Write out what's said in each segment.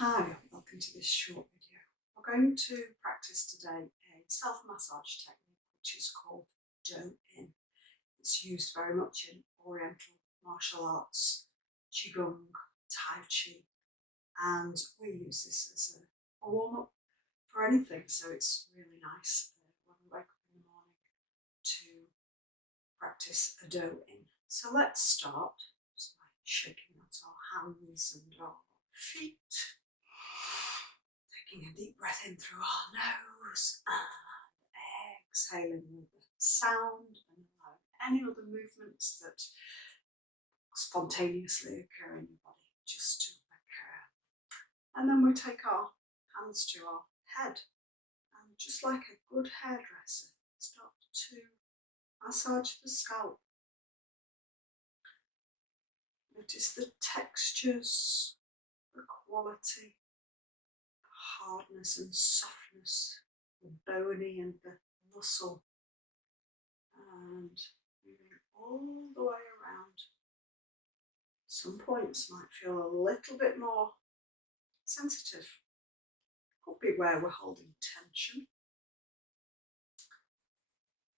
Hi, welcome to this short video. We're going to practice today a self-massage technique which is called Do-In. It's used very much in Oriental martial arts, Qigong, Tai Chi, and we use this as a warm-up for anything, so it's really nice when we wake up in the morning to practice a Do-In. So let's start just by shaking out our hands and our feet. Taking a deep breath in through our nose and exhaling with the sound and allowing any other movements that spontaneously occur in your body just to occur. And then we take our hands to our head and just like a good hairdresser, start to massage the scalp. Notice the textures, the quality, hardness and softness, the bony and the muscle, and moving all the way around. Some points might feel a little bit more sensitive. Could be where we're holding tension,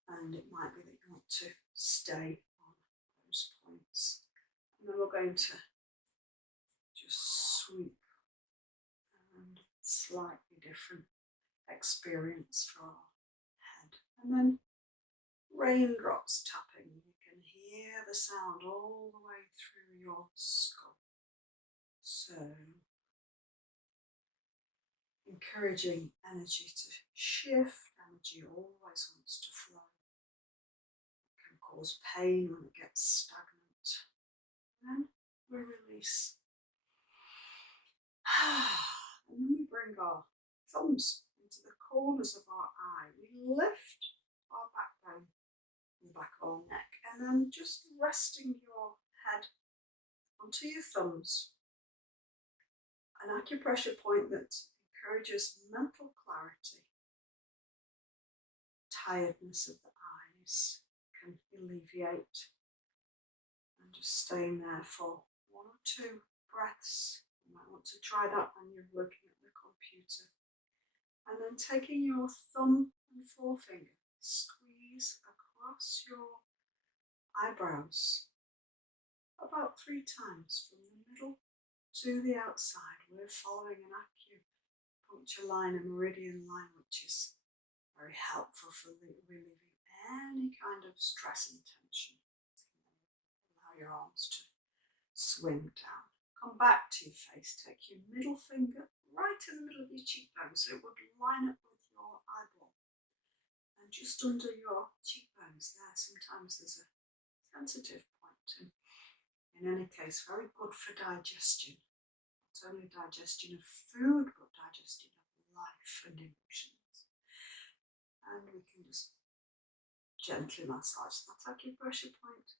and it might be that you want to stay on those points. And then we're going to just sweep and slightly different experience for our head. And then raindrops tapping. You can hear the sound all the way through your skull. So, encouraging energy to shift. Energy always wants to flow. It can cause pain when it gets stagnant. And then we release. And then we bring our thumbs into the corners of our eye. We lift our backbone in the back of our neck, and then just resting your head onto your thumbs. An acupressure point that encourages mental clarity. Tiredness of the eyes can alleviate. And just staying there for 1 or 2 breaths. You might want to try that when you're looking at the computer. And then taking your thumb and forefinger, squeeze across your eyebrows about 3 times from the middle to the outside. We're following an acupuncture line, a meridian line, which is very helpful for relieving any kind of stress and tension. Allow your arms to swing down. Come back to your face. Take your middle finger right in the middle of your cheekbone so it would line up with your eyeball. And just under your cheekbones there, sometimes there's a sensitive point. And in any case, very good for digestion. Not only digestion of food, but digestion of life and emotions. And we can just gently massage that acupressure point.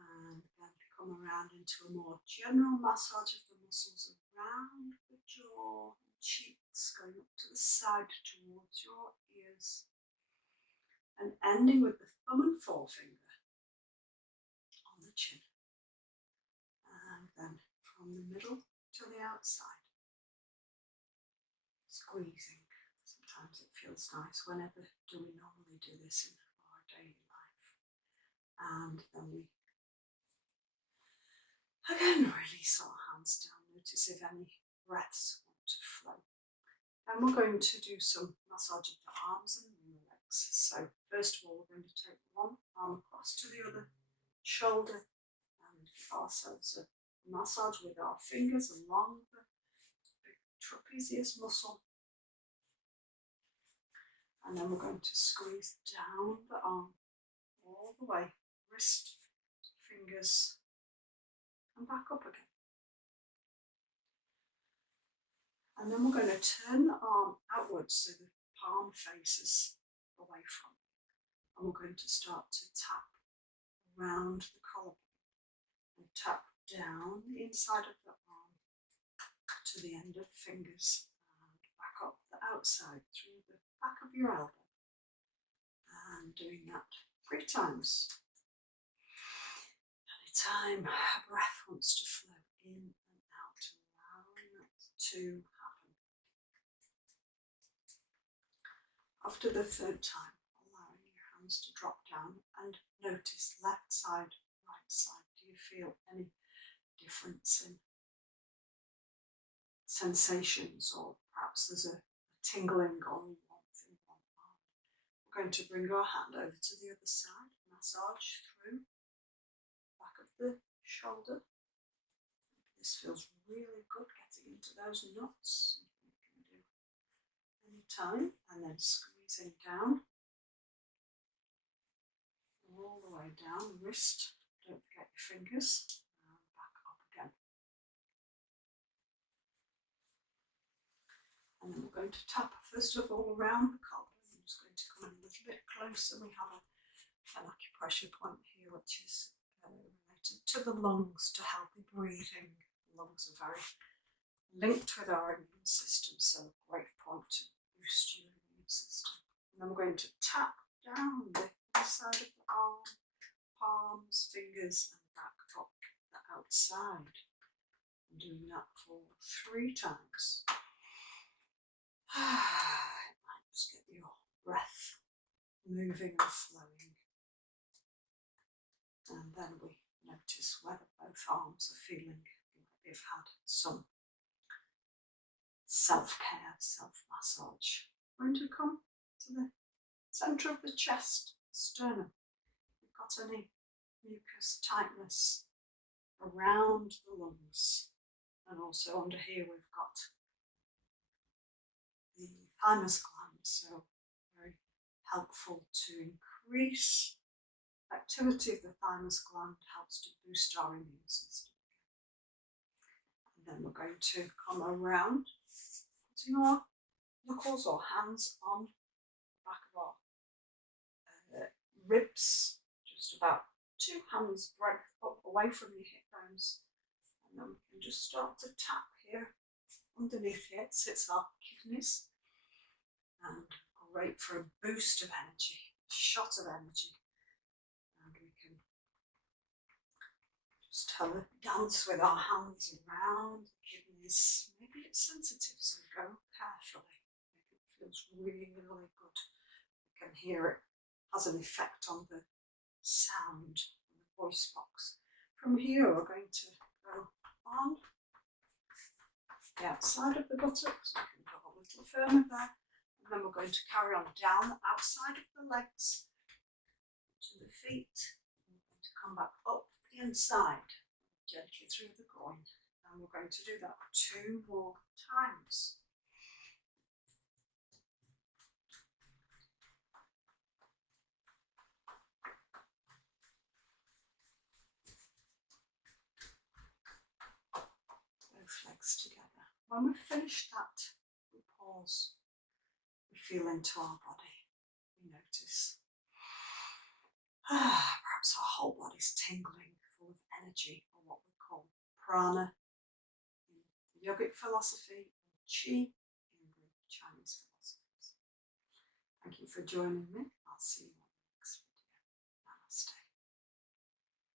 And then come around into a more general massage of the muscles around the jaw and cheeks, going up to the side towards your ears. And ending with the thumb and forefinger on the chin. And then from the middle to the outside. Squeezing. Sometimes it feels nice. Whenever do we normally do this in our daily life? And then we again release our hands down. Notice if any breaths want to flow. And we're going to do some massage of the arms and the legs. So first of all, we're going to take one arm across to the other shoulder and give ourselves a massage with our fingers along the trapezius muscle. And then we're going to squeeze down the arm all the way, wrist, fingers, and back up again. And then we're going to turn the arm outwards so the palm faces away from you. And we're going to start to tap around the collarbone and tap down the inside of the arm to the end of fingers and back up the outside through the back of your elbow. And doing that 3 times. Anytime a breath wants to flow in and out, allowing it to happen. After the third time, allowing your hands to drop down and notice left side, right side. Do you feel any difference in sensations, or perhaps there's a tingling or warmth in one arm? We're going to bring our hand over to the other side, massage through back of the shoulder. This feels really good, getting into those knots. You can do any time, and then squeezing down all the way down, wrist, don't forget your fingers, and back up again. And then we're going to tap first of all around the collar. I'm just going to come in a little bit closer. We have an acupressure point here, which is related to the lungs, to healthy breathing. The lungs are very linked with our immune system, so a great point to boost your immune system. And then we're going to tap down the inside of the arm, palms, fingers, and back up the outside. I'm doing that for 3 times. It might just get your breath moving and flowing. And then we notice whether both arms are feeling like they've had some self-care, self-massage. We're going to come to the centre of the chest, sternum. If you've got any mucus tightness around the lungs, and also under here we've got the thymus gland, so very helpful to increase activity of the thymus gland, helps to boost our immune system. And then we're going to come around, putting our knuckles or hands on the back of our ribs, just about 2 hands breadth up away from your hip bones. And then we can just start to tap here. Underneath here sits our kidneys, and great for a boost of energy, a shot of energy. And we can just have a dance with our hands around the kidneys. Maybe it's sensitive, so go carefully. Maybe it feels really, really good. You can hear it has an effect on the sound in the voice box. From here, we're going to go on the outside of the buttocks. We can go a little further there. And then we're going to carry on down the outside of the legs to the feet. We're going to come back up the inside, gently through the groin. And we're going to do that 2 more times. Both legs together. When we've finished that, we pause. We feel into our body. We notice perhaps our whole body's tingling, full of energy, or what we call prana in the yogic philosophy, and chi in the Chinese philosophies. Thank you for joining me. I'll see you.